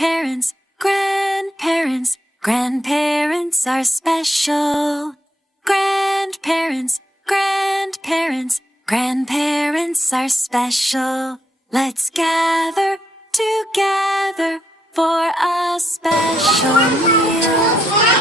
Parents, grandparents, grandparents are special. Grandparents, grandparents, grandparents are special. Let's gather together for a special meal.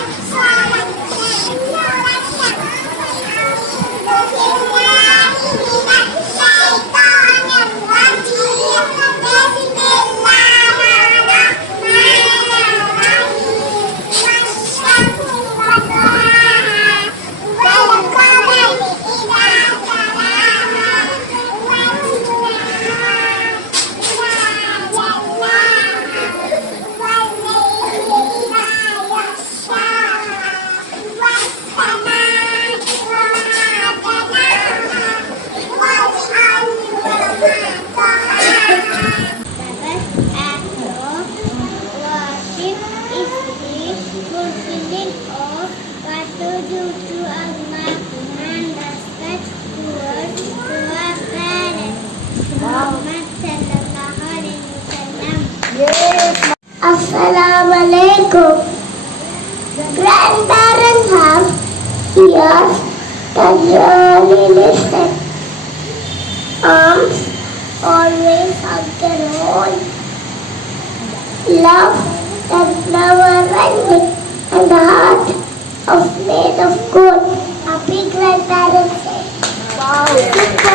Assalamualaikum. Grandparents have ears that really listen. Arms always hug their own. Love that never ending, and the heart of made of gold. Happy Grandparents Day. Wow.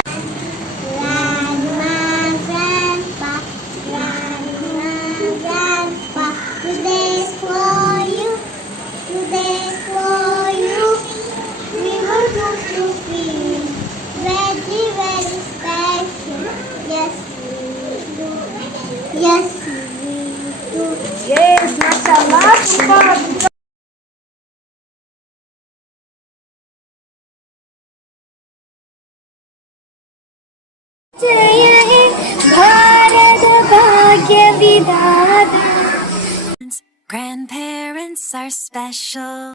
Today's for you. We will cook to feel very, very special. Yes, we do. Yes, we do. Yes, mashallah, super. जय हे भारत भाग्य विधाता. Grandparents are special.